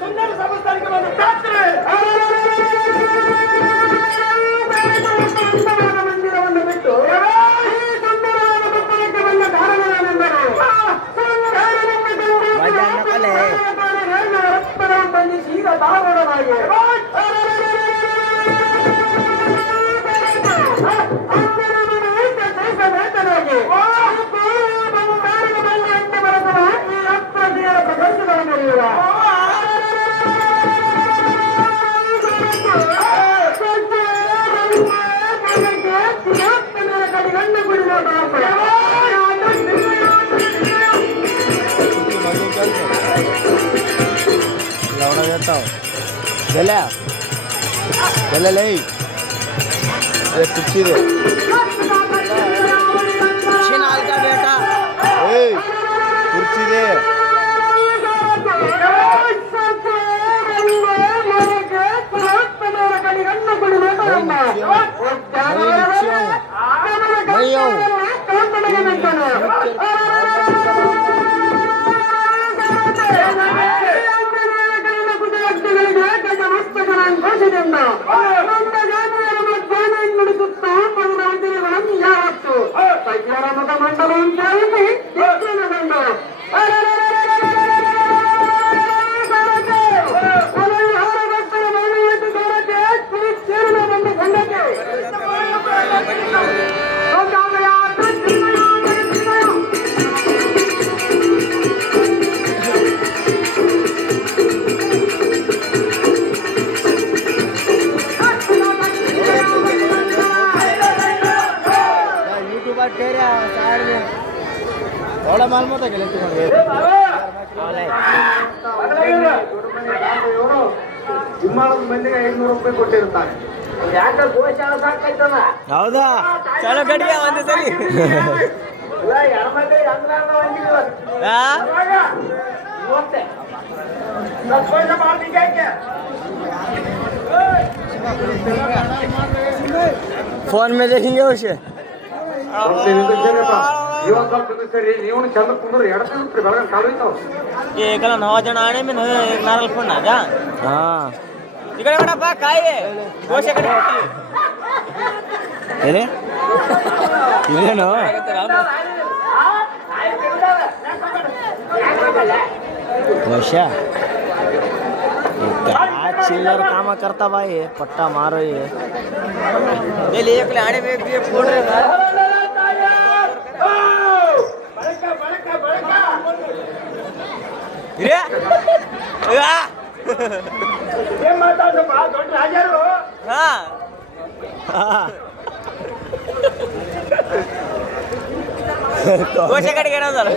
ಸುಂದರ ಸಂಸ್ಥಾನಕ್ಕೆ ಬಂದು ಮಂದಿರವನ್ನು ಬಿಟ್ಟು ಈ ಸುಂದರವಾದ ಪಟ್ಟಣಕ್ಕೆ ಬಂದ ಕಾರಣವೇನೆಂದರೆ ಬಂಧಿಸಿ ಈಗ ಧಾರವಾಡನಾಗಿ कुर्सी दे बेटा कुर्सी दे थोड़ा माल मत है ತಿಮ್ಮಾಳದ ಮಂದಿಗೆ 500 ರೂಪಾಯಿ ಕೊಟ್ಟಿರ್ತಾನೆ. ಯಾಕೆ ಗೋಶಾಲ ಸಾಕಾಯ್ತದ? ಹೌದಾ ಚಲೋ ಕಡಿಗೆ ಒಂದೇ ಸರಿ ಎಡಮಗೈ ಅಂದ್ರಾಗ ಒಂದಿಲ್ಲ ಇವತ್ತೆ ಪೈಸಾ ಮಾಡ್ಲಿಕ್ಕೆ ಯಾಕೆ फोन में देखेंगे उसे ಸರಿ ನೀವು ಚಂದ ಕುಂದ್ರೆ ಎಡಕ್ಕೆ ಬೆಳಗ್ಗೆ ಕಾಲು एक 9 जण आने में एक नारळ फोन ना हां इकडे बडा काय आहे गोशाकडे अरे इलेनो गोशा चिल्लर काम करता भाई पट्टा मारो ये ले एक आने में भी फोड़ रहा गोशाकडे गेला जरा